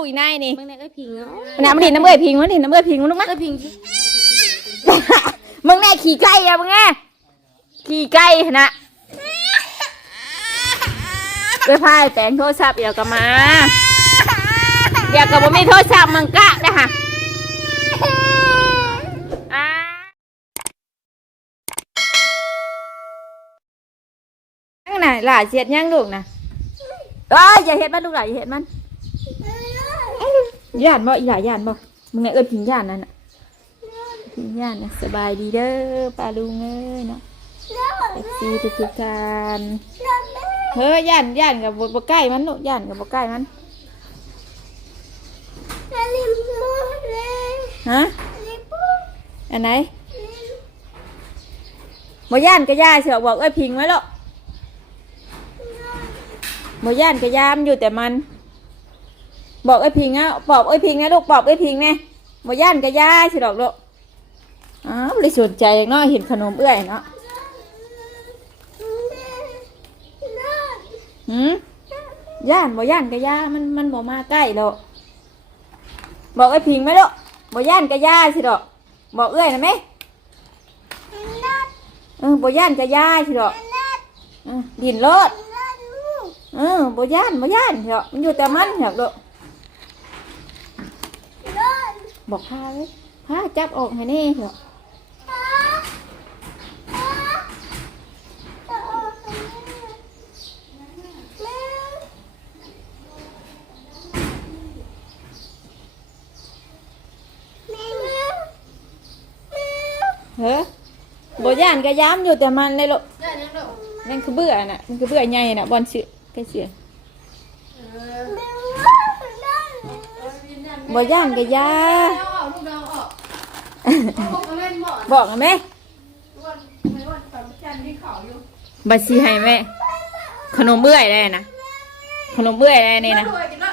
ลูกอีนายนี่เบิ่งในเอ้ยพิงเนาะมันน้ำมันดินน้ำเอ้ยพิงมันดินน้ำเอ้ยพิงมันลูกมาเอ้ยพิงมึงแน่ขี่ไก่อะมึงแน่ขี่ไก่นะเอ้ยพายแต่งโทรศัพท์เดี๋ยวก็มาเดี๋ยวก็บ่มีโทรศัพท์มึงกะนะฮะอ่ายังไงหล่าเสียดยังลูกนะเอ้ยอย่าเห็ดมันลูกหล่าอย่าเห็ดมัน ย่านบ่อีหล่าย่านบ่มึงไงเอ้ยพิงย่านนั่นน่ะพิงย่านนะสบายดีเด้อป้าลุงเอ้ยเนาะเอซีทุกทุกทานเฮ้ยย่านย่านกับบ่ใกล้มันลูกย่านกับบ่ใกล้มันฮะอันไหนบ่ย่านก็ย่าเสือบอกเอ้ยพิงไว้หรอกบ่ย่านก็ย่ามนอยู่แต่มัน บอกไอ้พิงนะบอกไอ้พิงนะลูกบอกไอ้พิงแน่บ่ย่านก็ย่าสิดอกลูกอ้าวเลยสนใจอย่างน้อยเห็นขนมเอื้อยเนาะหืมย่านบ่ย่านก็ย่ามันมันบ่มาใกล้หรอกบอกไอ้พิงไหมลูกบ่ย่านก็ย่าสิดอก บอกเอื้อยนะไหมเออบ่ย่านก็ย่าสิดอกเอดินรถเออบ่ย่านบ่ย่านสิดอมันอยู่แต่มันเหรอลูก บอกพาเลยพาจับออกให้แน่เหรอเฮ้บย่านก็ย้ำอยู่แต่มันเลยลูกได้ยังดอกนั่นคือเบื่อน่ะมันคือเบื่อใหญ่น่ะบอลเสือใกล้เสือ บ่ย่านก็ย้าเอาออกลูกเราออกเอาลูกมาเล่นบ่อนบอกนะแม่วันไม่วันตอนจันทร์ที่เขาอยู่บัดซีให้แม่ ขนมเบื่อยได้นะ ขนมเบื่อยได้นี่นะรวยกินละ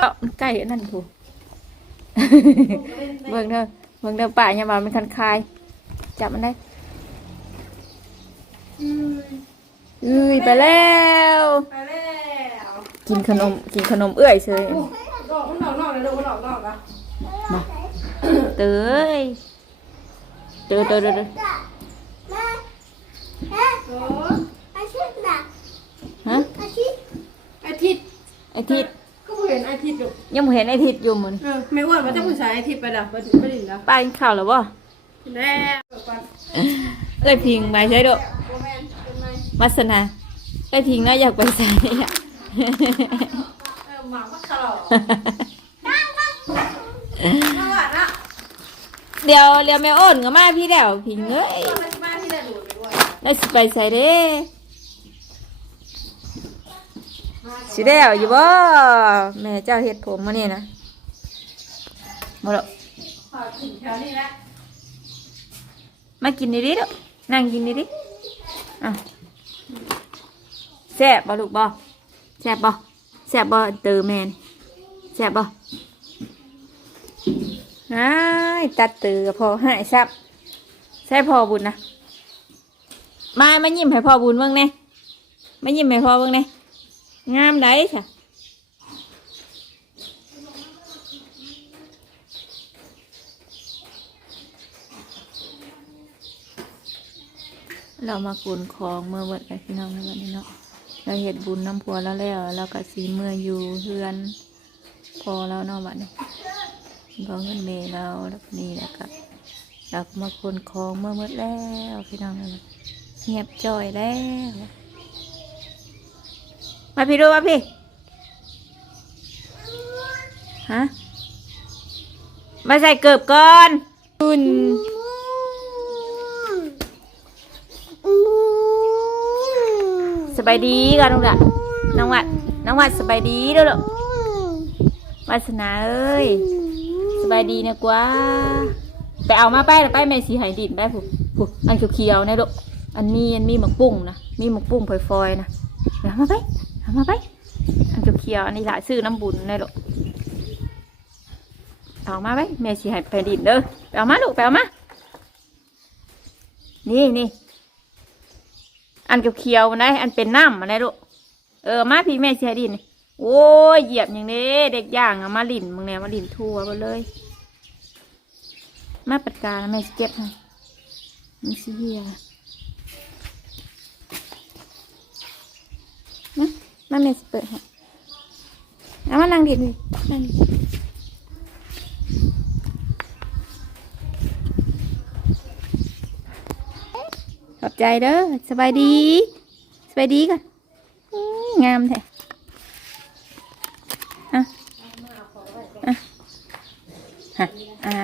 เอาใกล้นั่นถูกเบิ่งเด้อเบิ่งเด้อป่าเนี่ยมามันคันคาย จับมันได้เอ้ยไปแล้ว ไปแล้ว กินขนมกินขนมเอื้อยเฉยดอกมันดอกนอกนะดูมันดอกนอกอะมาเตยเตยเตยเตยเตยโอ้ฮะอาทิตย์ไอทิศก็เห็นอาทิตย์อยู่ยังบ่เห็นไอทิศอยู่หมันเออไม่อ้วนมันจะผู้ชายอาทิตย์ไปละไปไปดินละป้ากินข้าวแล้วบ่แล้วเอ้ยพิงไปใช่ดอกโมเมนต์เป็นไงวัสนาเอ้ยพิงน่าอยากไปใส่อะ เออหมาก็ตลอดน่าหวานอะเดี๋ยวเดี๋ยวแม่อ้นก็มาพี่เดี๋ยวพิงเอ้ยมันมาที่ได้ดูดด้วยแล้วสิไปใส่เด้สิได้เอาอยู่บ่แม่เจ้าเฮ็ดผมมานี่นะมาดอกขอถึงแถวนี้แล้วมากินดิดินั่งกินดิดิอะแซ่บบ่ลูกบ่ ซ่บบ่แซ่บบ่เตอแม่นแซ่บบ่อ้ายตัดเตือพอให้ซับใส่พอบุญนะมามายิ้มให้พ่อบุญเบิ่งแน่มายิ้มให้พ่อเบิ่งแน่งามได้ค่ะเรามากุนของเมื่อวันไปพี่น้องในวันนี้เนาะ เราเห็ดบุญน้ำพัวแล้วแล้วเราก็สีเมื่ออยู่เฮือน พอแล้วนาะวันนี้พอเงินเมเราแล้วนี่แล้วก็เราก็มาคนของเมื่อหมดแล้วพี่น้องเลยเงียบจ่อยแล้วมาพี่ดูมาพี่ฮะมาใส่เกือบก่อนคุณ สบายดีกันลูกละน้องวัดน้องวัดสบายดีเด้อลูกวาสนาเอ้ยสบายดีนะกว่าไปเอามาไปแล้วไปแม่สีหายดินได้ผูผูอันเขียวๆนะลูกอันมีอันมีหมักปุ้งนะมีหมักปุ้งฟอยๆนะเอามาไปเอามาไปอันเขียวๆอันนี้หลายซื้อน้ำบุญนะลูกเอามาไปแม่สีหายไปดินเด้อไปเอามาลูกไปเอามานี่นี่ อันเขียวๆมันได้อันเป็นน้ำมันได้ลูกเออมาพี่แม่เสียดินโอ้ยเหยียบอย่างนี้เด็กย่างอะมาลินมึงเนี่ยมาลินทั่วไปเลย มาปัดการแม่เก็บให้มึงสิเฮียนะมาแม่เปิดให้เอามานั่งดิดินั่งดิ อบใจเด้อสบายดี สบายดีกันอื้องามแท้อะอะฮะอ่า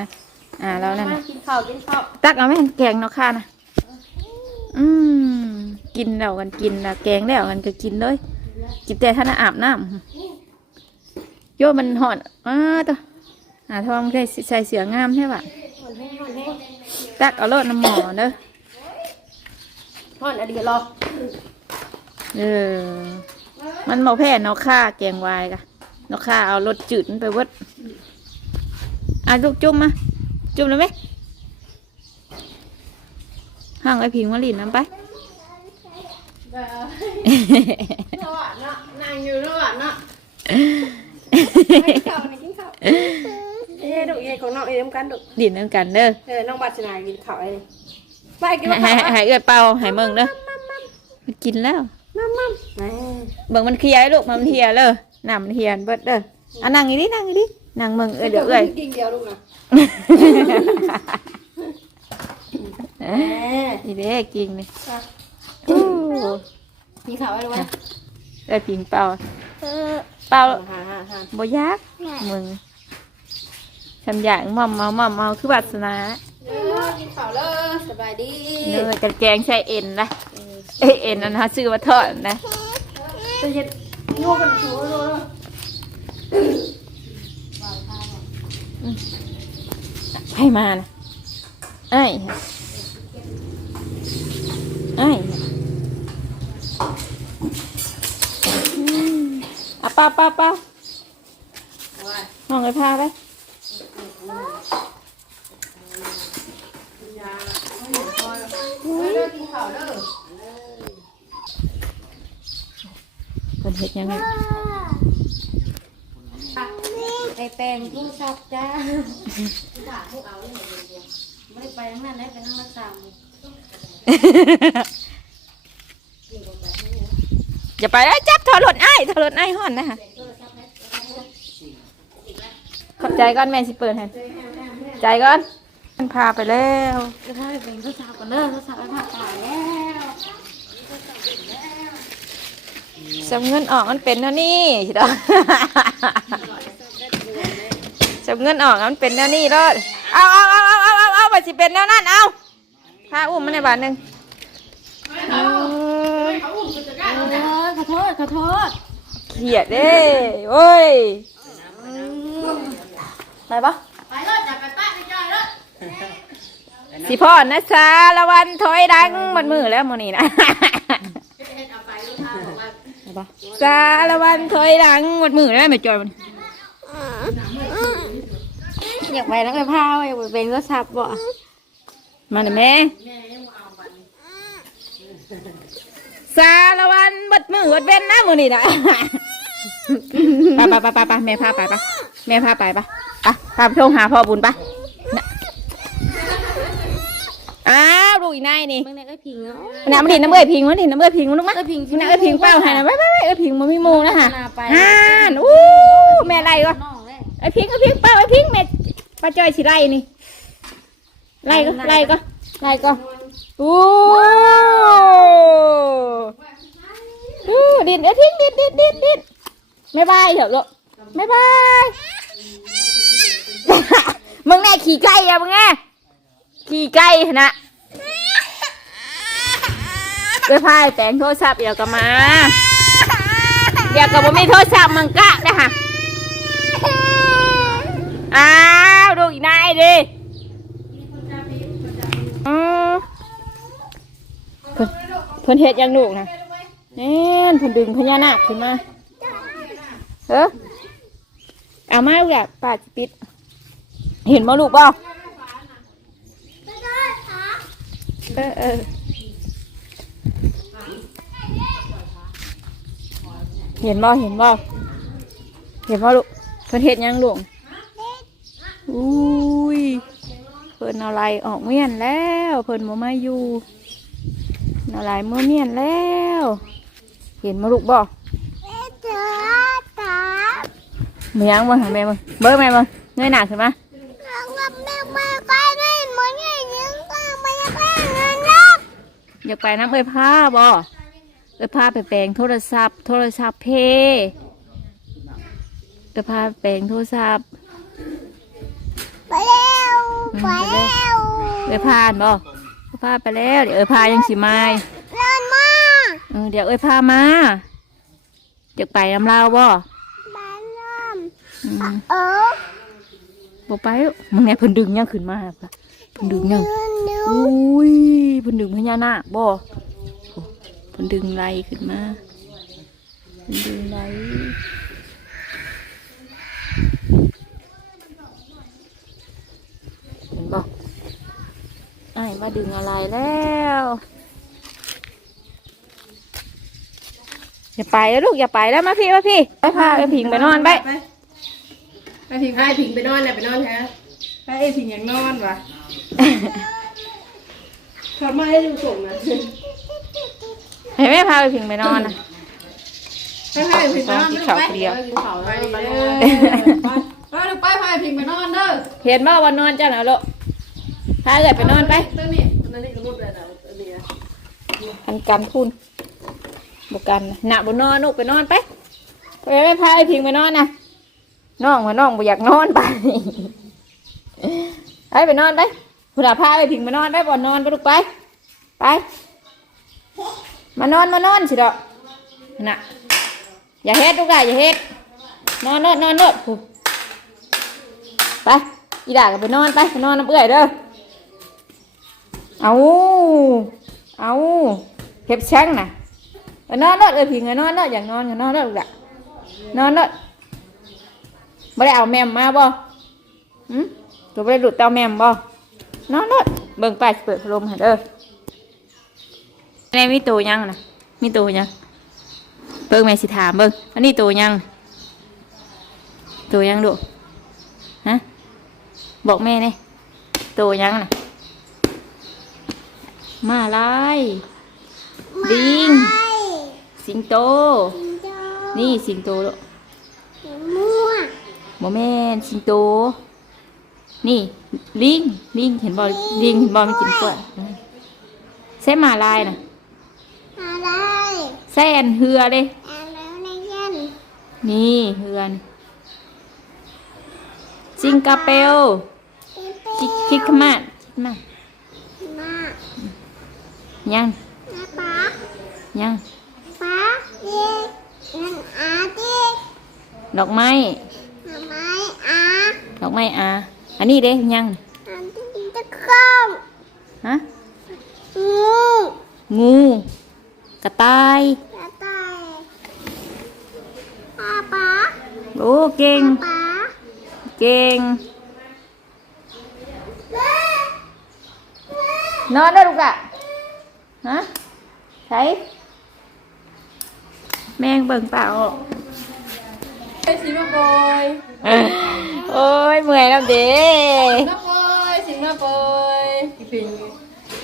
อ่าเรานั่นน่ะกินข้าวกินข้าวตักเอาไหมแกงเนาะค่ะนะอืมกินแล้วกันกินนะแกงแล้วกันก็กินเลยกินแต่ท่านอาบน้ำโยมันหอนอ้าตัวหาทองใส่ใส่เสืองามใช่ปะหอนแห้งหอนแห้งตักเอารถน้ำหมอเด้อ หอนอะดีรอเออ มันมาแพ้เนาะค่าแกงวายกะเนาะค่าเอารถจืดมันไปเวดอะลูกจุ่มมา จุ่มเลยไหมห้างไอ้พิงมาลินน้ำไประหว่างเนาะนั่งอยู่ระหว่างเนาะกินข้าวนี่กินข้าวเอ้ยดุเอ้ยของน้องเอ้ยน้ำกันดุดินน้ำกันเด้อเออน้องบัตรสนายกินข้าวไอ้นี่ ไปกินให้ข้าวให้ให้เอื้อยเป่าให้เมืองเด้อมันกินแล้วมั่มมั่มแหมเบิ่งมันเคลียร์ให้ลูกมันเคลียร์เลยน้ำมันเคลียร์เบิดเด้ออะนั่งอีดินั่งอีดินั่งเมืองเอ้ยเดี๋ยวเอ้ยกินเดียวลูกนะแหมนี่เด้กินนี่กินข้าวไอ้ลูกนะเอ้ยพิงเป่าเป่าฮ่าฮ่าฮ่าบ่ยากมึงทำอย่างมอมเมาหมอมเมาคือวาสนา เออกินข้าวเลยสบายดีเนื้อกันแกงใส่เอ็นนะเอ้ยเอ็นอันนะซื้อมาทอดนะตัวเย็ดโยกกันชัวร์เลยให้มานะไอ้ไอ้อืมอะป้าป้าป้าห้องไอ้พาไป เลิกกินข้าวเด้อคนเห็ดยังไงไอแปลงผู้ชักจ้าไม่ได้ไปทั้งนั้นได้ไปนั่งรักษาอย่าไปแล้วจับถอดรถไอ้ถอดรถไอ้ห่อนนะคะขอบใจก่อนแม่สิเปิดให้ใจก่อนมั นพาไปแล้วจะพาไปเป็นผู้ชักก่อนเด้อผู้ชักแล้วพาตายแล้วจำเงินออกมันเป็นเท่านี้สิดอกจำเงินออกมันเป็นเท่านี้รอดเอาเอาเอาเอาเอาเอาเอาไปสิเป็นแนวนั้นเอาพาอุ้มมันในบาทหนึ่งอืมเออขอโทษขอโทษเขียดเด้โอ้ยไปปะ ไปเลยจับไปป้าไปจอยเลย สิพ่อนะสาละวันถอยดังหมดมือแล้วโมอนี่นะเอาไปลูกค้าบอกว่าไปปะสาละวันถอยดังหมดมือแล้วไม่จอยมันอยากไปแล้วไปพาไปเป็นผู้ชักบ่มาหน่อยแม่สาละวันหมดมือหมดเว้นนะโมอนี่นะไปไปไปไปไปแม่พาไปปะแม่พาไปปะอะพาไปโทรหาพ่อบุญปะ อ้าวดูอีนายนี่เมื่อไหร่ก็พิงเนาะน้ำมันดินน้ำเอ้ยพิงมันดินน้ำเอ้ยพิงมันลูกมั้ยเอ้ยพิงน้ำเอ้ยพิงเป้าให้นะไปไปไปเอ้ยพิงมันมีหมูนะฮะไปฮ่านอู้แม่ไล่ก็น้องเลยไอ้พิงไอ้พิงเป้าไอ้พิงแม่ป้าจอยสิไล่นี่ไล่ก็ไล่ก็ไล่ก็อู้อู้ดินเอ้ยพิงดินดินดินดินไม่บายเถอะลูกไม่บายมึงแน่ขี่ไก่อะมึงแน่ ขี่ไก่นะเอ้ยพายแต่งโทรศัพท์เดี๋ยวก็มาเดี๋ยวก็บ่มีโทรศัพท์มึงกะนะฮะอ้าวดูอีกนายดิอืมเพิ่นเพิ่นเฮ็ดยังลูกนะแน่นเพิ่นดึงพญานาคขึ้นมาเออเอามาลูกอะปาจิปิด เห็นบ่ลูกบ่ เออเออเห็นบ่เห็นบ่เห็นพ่อลูกเพิ่นเฮ็ดหยังลูกอุ้ยเพิ่นเอาอะไรออกเมียนแล้วเพิ่นบ่มาอยู่เอาอะไรเมื่อเมียนแล้ว เห็นมาลูกบ่เมียงบ่หาแม่บ่เบิ่งแม่บ่เงยหน้าขึ้นมาอ ยากไปน้ำเอ้ยผ้าบ่เอ้ยผ้าไปแปลงโทรศัพท์ โทรศัพท์เพเอ้ยผ้าไปแปลงโทรศัพท์ไปแล้วไปแล้วเอ้ยผ้าอ่านบ่เอ้ยผ้าไปแล้ว เดี๋ยวเอ้ยผ้ายังสิมาเล่นมาเออเดี๋ยวเอ้ยผ้ามาอยากไปน้ำลาวบ่บ้านน้อืมำเออบ่ไปหรอกมึงไงเพิ่นดึงยังขึ้นมาครับล่ะ เพิ่นดึงยังยืนดูอุ้ยเพิ่นดึงพญานาคบ่โอ้เพิ่นดึงไหลขึ้นมาเพิ่นดึงไหลเห็นบ่ไอ้มาดึงอะไรแล้วอย่าไปแล้วลูกอย่าไปแล้วมาพี่มาพี่ไปพาไปผิงไปนอนไปไปพิงไอ้พิงไปนอนเนี่ยไปนอนแท้ไอ้พิงยังนอนวะ ทำไมให้ดูส่งนะเห็นไหมพาไปผิงไปนอนนะไปให้พิงไปนอนกินข้าวคนเดียวกินข้าวไปไปเลยไปไปดูไปพาพิงไปนอนเด้อเห็นบ่วันนอนเจ้าหน่ะลูกพาเกิดไปนอนไปตัวนี้ตัวนี้ก็มุดเลยนะตัวนี้อันกันคุณบุกันนะหนักบนนอนลูกไปนอนไปไปไม่พาไอ้พิงไปนอนนะน้องว่าน้องบ่อยากนอนไปไปไปนอนไป คุณอาพาไอ้พิงไปนอนไปบ่อนนอนไปลูกไป ไป มานอนมานอนสิดอกน่ะ อย่าเฮ็ดลูกอะอย่าเฮ็ดนอนนอนนอนนอนไปอีด่าก็ไปนอนไปไปนอนน้ำเอื่อยเด้อเอาเอาเห็บแช่งน่ะไปนอนนอนเอ้ยพิงเอานอนนอนอย่างนอนอย่างนอนนอนลูกอะนอนนอนไม่ได้เอาแมมมาบ่หืมตัวไม่ได้ดูดเตาแมมบ่ นอนนอนเบิ่งไปเปิดพัดลมให้เด้อในมีตัวยังน่ะมีตัวยังเบิ่งแม่สิถามเบิ่งอันนี้ตัวยังตัวยังดูฮะบอกแม่นี่ตัวยังน่ะมาลายลิงไปสิงโตเจ้านี่สิงโตลูกมั่วโมแมนสิงโต นี่ ลิงลิงเห็นบอลิงเห็นบอไม่กินกล้วยใช่มาลายนะอะไรแซนเหือเลยอะไรในยันนี่เหือนจิงกาเปลคิกคิกขมาดมามายังน้าป๊ายังป๊าเด็กนั่นอาเด็กดอกไม้ทำไมอาดอกไม้อา อันนี้เด้ยังอันที่จะเข้าฮะงูงูกระต่ายกระต่ายป๊าป๊าโอ้เก่งป๊าเก่งนอนได้ลูกอะฮะใช้แมงเบิ่งเปล่าไอ้สิมาบอย โอ้ยเมื่อยแล้วเด้มาบอยสิมาบอยพิง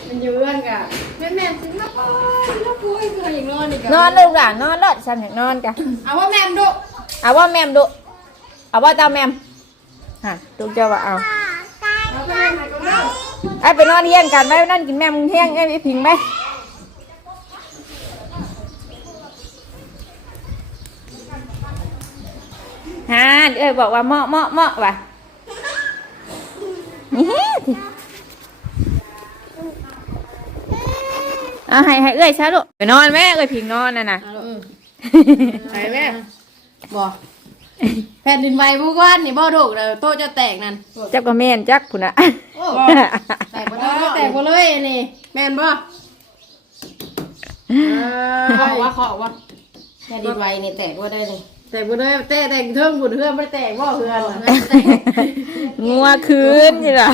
มันอยู่เอื้อนกะแม่แม่สิมาบอยสิมาบอยคืออย่างนอนอีกนอนเลยลูกอะนอนเลยฉันอยากนอนกะเอาว่าแม่ดูเอาว่าแมมดุเอาว่าเจ้าแมมฮะลูกเจ้าว่าเอาเอาไปแม่มาก็ได้ไอ้ไปนอนเฮียงกันไปนั่นกินแมมเฮียงไอ้ไอ้พิงไป ฮะเอ้ยบอกว่าเหมาะเหมาะเหมาะว่ะนี่สิเอาให้ให้เอ้ยซะลูกไปนอนแม่เอ้ยพิงนอนน่ะนะเอาลูกไปแม่บ่แผ่นดินไหวบุกวันนี่บ่ถูกแล้วโตะจะแตกนั่นจักก็แม่นจักคุณอะโอ้แตกบ่ได้แตกบ่เลยนี่แม่นบ่ขอว่าขอว่าแค่ดินไวนี่แตกว่าได้เลย แตกบ่ได้แตกแตกเทิงบุญเฮือนบ่ได้แตกบ่เฮือนงัวคืนนี่เหรอ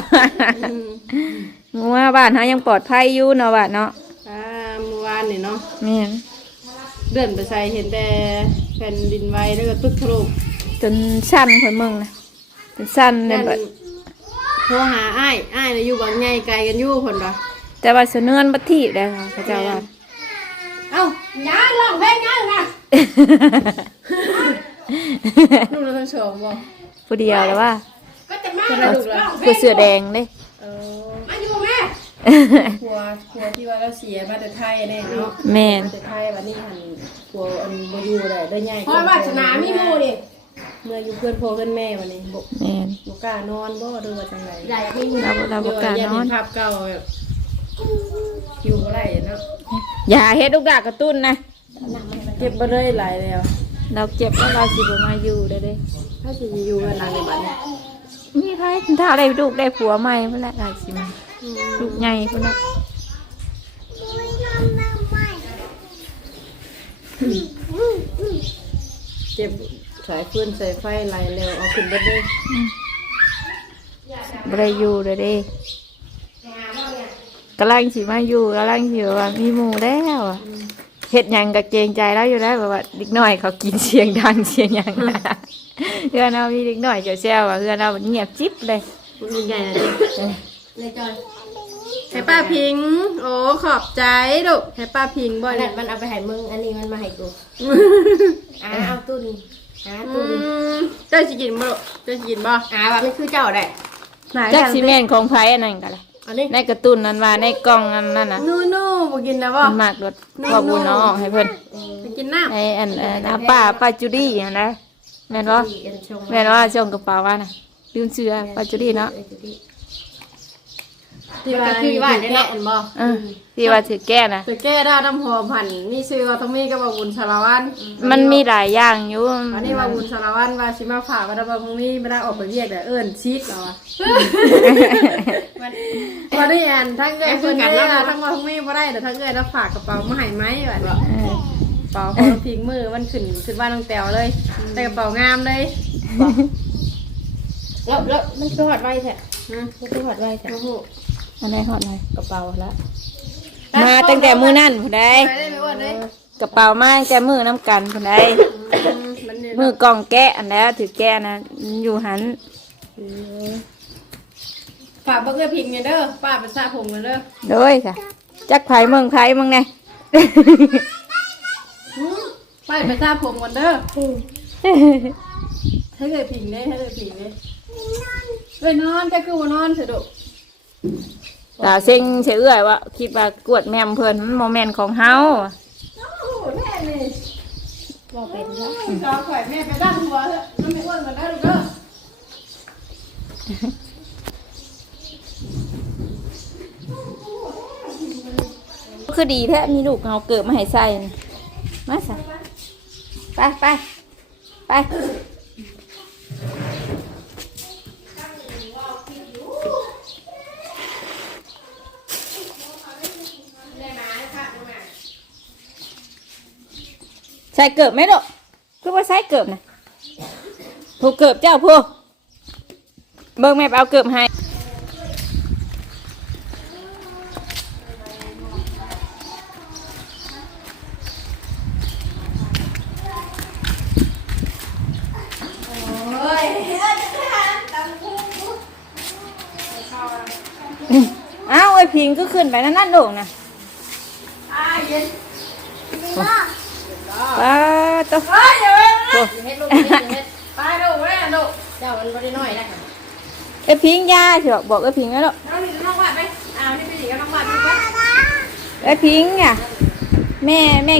งัวบ้านเฮายังปลอดภัยอยู่เนาะบ้านเนาะอ่าเมื่อวานนี่เนาะแม่นเดินไปใส่เห็นแต่แผ่นดินไหวแล้วก็ตึกถล่มตจนสั้นคนเมืองนะจนสั้นในนั่นบัดโทรหาอ้ายอ้ายน่ะอยู่บางใหญ่ไกลกันอยู่เพิ่นว่าแต่ว่าเสนอนบัดทีบได้ค่ะพระเจ้าว่า เอ้าหยังร้องเพลงหยังน่ะ ลูกเราทั้งสองบ่ผู้เดียวแล้วว่าก็จะมาแล้วลูกล่ะผู้เสื้อแดงเด้เออมาอยู่แม่ผัวผัวที่ว่าเราเสียมาแต่ไทยเนี่ยเนาะแม่นมาแต่ไทยวันนี้หันผัวอันบ่อยู่ได้ได้ใหญ่เพราะว่าสนามมีหมู่ดิเมื่ออยู่เพื่อนพ่อเพื่อนแม่วันนี้บ่แม่นบ่กล้านอนบ่ดูว่าจังไดใหญ่มีหมู่เราเราบ่กล้านอนภาพเก่าแบบอยู่บ่ได้เนาะอย่าเฮ็ดลูกดากกระตุ้นนะเก็บบ่ได้หลายแล้ว เราเจ็บแล้วเราสิบ่มาอยู่ได้เด้ถ้าสิอยู่กันหลังในบัดนี้มีใครถ้าได้ลูกได้ผัวใหม่เพิ่นละได้สิมาลูกใหญ่เพิ่นละเจ็บสายฟืนสายไฟไหลแล้วเอาขึ้นบ่ได้บ่ได้อยู่ได้เด้กำลังสิมาอยู่กำลังสิว่ามีหมู่แล้วอะ เฮ็ดหยังก็เกรงใจแล้วอยู่ได้แบบว่าเด็กน้อยเขากินเสียงดังเสียงหยังเพื่อนเอามีเด็กน้อยเจ้าแซวว่าเพื่อนเอาเงียบจิ๊บเลยมีใหญ่นะดิในจอยให้ป้าพิง โอ้ขอบใจลูกให้ป้าพิงบ่อันเนี่นั้ยนมันเอาไปให้มึง อันนี้มันมาให้กูอ่าเอาตุ้นอ่าอืตุ้นมเจ้าสิกินบ่ลูกเจ้าสิกินบ่อ่าว่ามันคือเจ้าได้ไหนจักซีเมนของไผอันนั้นก็เลย อันนี้ในการ์ตูนนั้นว่าในกล่องนั้นนั่นน่ะนู่นู่บ่กินนะบ่มันมากรถว่าบุญเอาออกให้เพิ่นไปกินน้ไอ้อันเอ่อน้าป้าป้าจุดี้อะนะแม่นบ่ที่กันชงแม่นว่าส่งกระเป๋าว่าน่ะลืมเสื้อป้าจุดี้เนาะำ ที่ว่าคือว่าถืได้อเนาะแก้เออที่ว่าถือแก้น่ะถือแก้ได้น้ำหอมหันนี่ซื้อว่าต้องมีกับว่าบุญสารวัตรมันมีหลายอย่างอยู่อันนี้ว่าบุญสารวัตรว่าสิมาฝากว่าถ้าว่ามึงมีไม่ได้ออกไปเรียกแต่เอิ้นชิดเหรอวะว่าได้อันทั้งเกิดเพิ่นได้ล่ะทั้งว่าทั้งมีบ่ได้แต่ทั้งเกิดแล้วฝากกระเป๋ามาให้ไหมแบบนี้เออกระเป๋าของพิงมือมันขึ้นขึ้นบ้านน้องแต๋วเลย แต่กระเป๋างามเลยแล้วแล้วมันคือหอดไว้แท้นะมันคือหอดไว้แท้โอ้โหอันไหนฮอดเลยกระเป๋าแล้วมาตั้งแต่มื้อนั้นผู้ใดไปได้ไหมอ้วันนี้กระเป๋ามาตั้งแต่มื้อน้ำกันผู้ใดมันเนี่ยมือกล่องแกะอันแล้วถือแกะนะอยู่หันฝากเบอร์เกอร์พิงเนี่ยเด้อป้าเป็นซาผมกันเด้อโดยค่ะจักไผเมืองไผเมืองไงป้าเป็นซาผมกันเด้อให้เคยพิงเลยให้เคยพิงเลยเฮ้ยนอนแค่คือว่านอนเถอะดุ ตาเซ็งเฉยเอื้อยว่าคิดว่ากวดแม่มเพิ่นมันโมเมนต์ของเฮาโอ้แม่นี่ว่าเป็นแล้วจอข่อยแม่ไปด้านหัวเถอะน้ำไม่อ้วนกันเด้อลูกเด้อคือดีแท้มีลูกเฮาเกิดมาให้ใส่มาส่ไปไปไป ใส่เกิบไหมลูกคือว่าใส่เกิบนะผูกเกิบเจ้าพูเบิ่งแม่ไปเอาเกิบให้อ้าวไอ้พิงก็ขึ้นไปนั่นนั่นโด่งนะ ป้าตัวไปอย่าไปนะโอ้เฮ็ดลูกเฮ็ดเฮ็ดไปดูแม่ดูเจ้ามันบ่ได้น้อยนะไอ้พิงยาเถอะบอกไอ้พิงแล้วน้องนี่น้องวัดไหมอ้าวนี่ไปหญิงกับน้องวัดดูปะไอ้พิงอะแม่แม่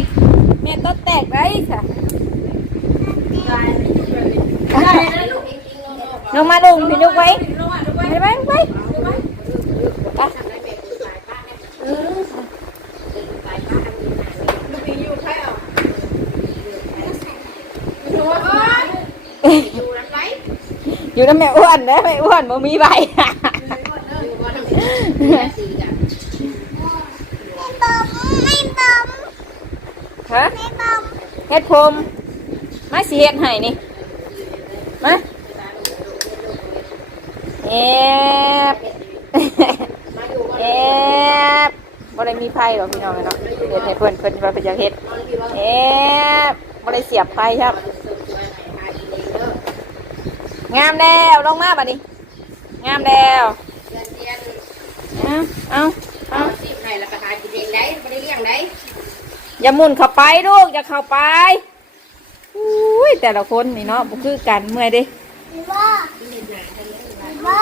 แม่ต้นแตกไว้ค่ะได้แล้วลูกลงมาลงพี่นุกไว้ น้องวัดดูไป ไปไปไปไป ลูกพิงอยู่ใครเอาดูว่าเอ้ย ดูนั้นไว้ อยู่น้ำแม่อ้วนนะแม่อ้วนบ่มีใบดูว่าต้องซื้อจ้ะไม่บอมฮะไม่บอมเฮ็ดผมมาสิเฮ็ดให้นี่มาเอฟมาอยู่บ่เอฟบ่ได้มีไฟหรอกพี่น้องเนาะเฮ็ดให้เพิ่นเพิ่นว่าเป็นจังเฮ็ดนอนที่ว่าเอฟบ่ได้เสียบไฟครับ เสริมสวยให้หาอีเด้อ งามแล้วลงมาบัดนี้ งามแล้วเดือนเดือนเอาเอาเอาสิบให้แล้วก็หากินเองได้ไม่ได้เลี้ยงได้อย่าหมุนเข้าไปลูกอย่าเข้าไปอุ้ยแต่ละคนนี่เนาะบ่คือกันเมื่อยเดิบ้าบ้า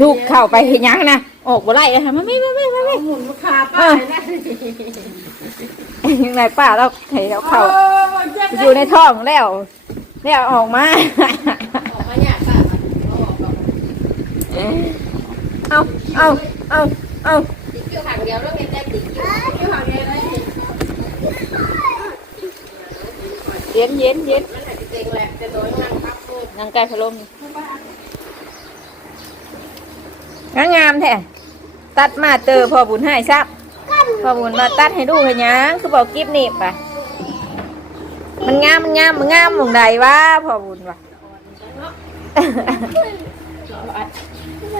ลูกเข้าไปเห็นยังนะออกบ่ไล่เลยค่ะมาไม่ไม่ไม่ไม่ไม่หมุนขาป้านะยังไงป้าเราให้เราเข้าโอ้ยเจ็บอยู่ในท้องแล้วแล้วออกมาออกมาเนี่ยป้า เอาออกออกเอาเอาเอาเอาติดเกี่ยวขังเดียวแล้วเป็นได้ติดเกี่ยวเกี่ยวหางเลยเย็นเย็นเย็นมันหายติดเองแหละจะโดนนั่งพับพูดนางไก่พะโลมงามงามแท้ตัดมาเจอพ่อบุญให้ซับพ่อบุญมาตัดให้ดูให้หยังคือบอกกิฟนี่ปะมันงามมันงามมันงามหมองใดวะพ่อบุญวะ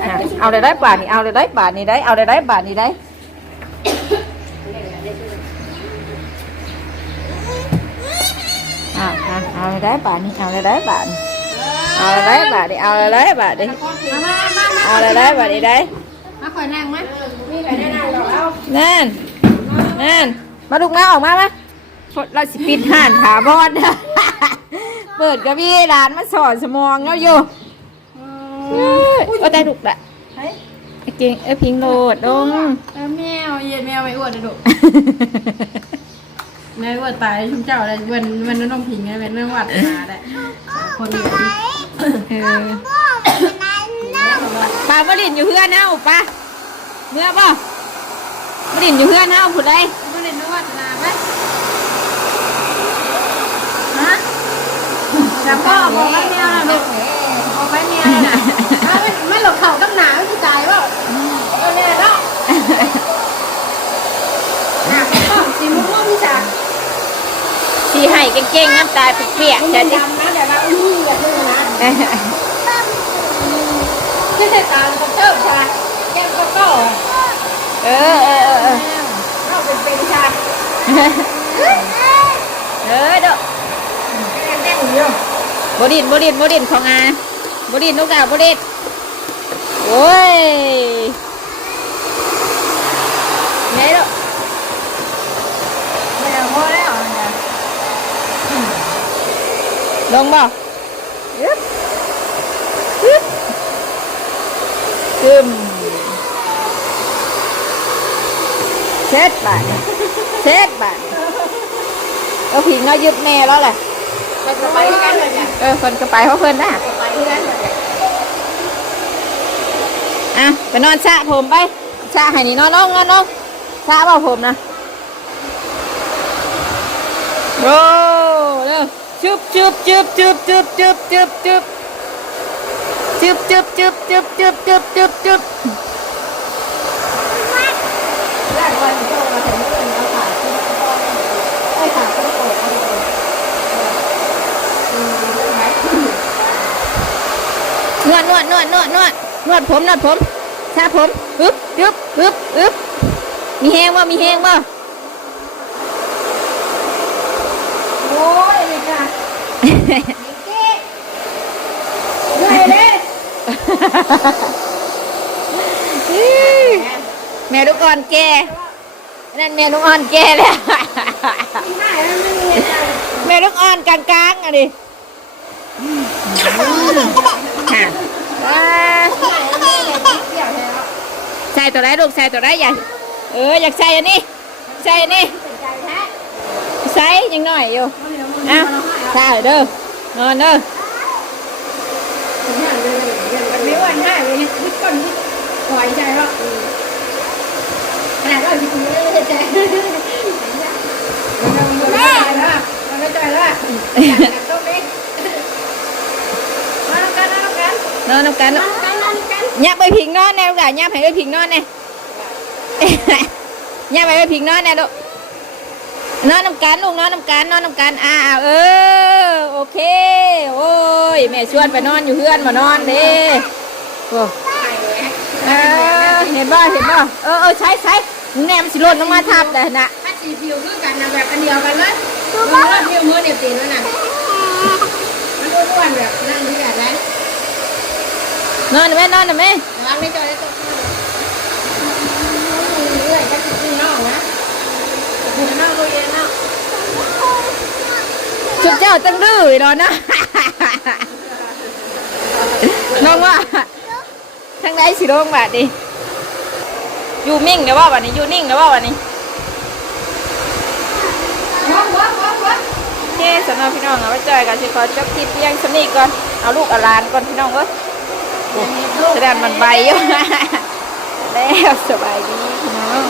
อะเอาได้ได้บาทนี่เอาได้ได้บาทนี่ได้เอาได้ได้บาทนี่ได้อะอะเอาได้ได้บาทนี่เอาได้ได้บาทนี่เอาได้ได้บาทนี่เอาได้ได้บาทนี่มามามามาเอาได้ได้บาทนี่ได้มาคอยนั่งไหมมีใครแนะนำเราเอานั่นนั่นมาลูกมาออกมามาเราสิปิดห่านถาบอดเปิดกระบี่ร้านมาสอนสมองเราอยู่ เอ้ยเอาแต่ดุกละเฮ้ยไอ้เก่งไอ้พิงโหลดลงเออแมวเย็นแมวไม่อ้วนเลยดุแมวอ้วนตายชุ่มเจ้าอะไรวันวันนั้นน้องผิงไงเป็นเรื่องวัดมาแหละคนเดียวเออปลาบรินอยู่เพื่อนเฮาปลาเมื่อป่ะบรินอยู่เพื่อนเฮาผู้ใดไม่เล่นเรื่องวัดนาไหมฮะจับก็บอกว่าแมวนะลูก ไว้แมวนะไม่หลบเข่าตั้งหนาไม่ตายว่าเออเนี่ยเนาะอะก็สีม่วงพี่จ๋าสีให้เก่งๆน้ำตาเปียกๆจะจะดำนะเดี๋ยวเราอื้อแบบนี้นะไม่ใช่ตาลก็เติมชาแก้มก็ก็เออเออเออเออเราเป็นเป็นชาเออเด้อแก้มแก้มอยู่บรินบรินบรินของอา บรินลูกดาวบรินโอ้ยไงลูกไม่เอาพอแล้วนะลงบ่ยึบยึบซึมเช็ดบาดเช็ดบาดเอาผิงเอายึบแม่แล้วแหละ เราจะไปด้วยกันเลยเนี่ยเออคนก็ไปเพราะเพิ่นนะไปด้วยกันเลยเนี่ยอะไปนอนชะผมไปชะให้นี่นอนลงนอนลงชะเปล่าผมนะโอ้เร็วจุบจุบจุบจุบจุบจุบจุบจุบจุบจุบจุบจุบจุบจุบจุบจุบ แรกวันที่เราถึงเรื่องเราถ่ายที่ไอ้ถ่ายก็โกรธกันเลย นวดนวดนวดนวดนวดนวดผมนวดผมชะผมอึ๊บอึ๊บอึ๊บอึ๊บมีแหงบ่มีแหงบ่โอ้ยเลยค่ะเหนื่อยเลยแม่ลูกอ่อนแกนั่นแม่ลูกอ่อนแกแล้วง่ายแล้วไม่มีอะไรแม่ลูกอ่อนกลางๆอะดิค่ะว้า เกี่ยวแล้ว ใส่ตัวไรลูกใส่ตัวไรใหญ่เอออยากใส่อันนี้ใส่อันนี้ใส่ยังหน้อยอยู่อะมาให้ใส่เด้อนอนเด้อผมอยากเลยอย่างไม่วันให้เลยคิดก่อนคิดปล่อยใจหรอกขนาดเราคิดไม่ได้ใจแม่แล้วเราไม่ใจแล้วมันต้มเองมาแล้วกันแล้วกันนอนน้ำกันลูกกันแล้วกัน ยับไปพิงนอนแน่ลูกอะยับให้ไปพิงนอนแน่ยับไปไปพิงนอนแน่ลูกนอนน้ำกันลูกนอนน้ำกันนอนน้ำกันอ่าเออโอเค โอ้ยแม่ชวนไปนอนอยู่เพื่อนมานอนเด้โอ้เออเห็นบ่เห็นบ่เออเออใช้ใช้มึงแนมนสิหล่นลงมาทับเลยนะถ้าสีผิวคือกันนะแบบอันเดียวกันเลยมือว่าผิวมือเนี่ยตีนด้วยนะมันอ้วนๆแบบนั่นที่แบบนั้น นอนนะแม่นอนนะแม่วางในจอยได้ตัวเรื่อยๆก็ถึงนอกนะถึงนอกตัวเย็นนอกชุดเจ้าตั้งดื้อเนาะนะน้องว่าทางใดสิลงบาดดิอยู่มิ่งเดี๋ยวว่าวันนี้อยู่นิ่งเดี๋ยวว่าวันนี้วัดวัดวัดวัดโอเคสำหรับพี่น้องเอาไว้จอยกันสิขอจบคลิปเพียงสำนี้ก่อนเอาลูกเอาลานก่อนพี่น้องเอ้ย แสดงมันใบอยู่แล้วสบายดีพี่น้อง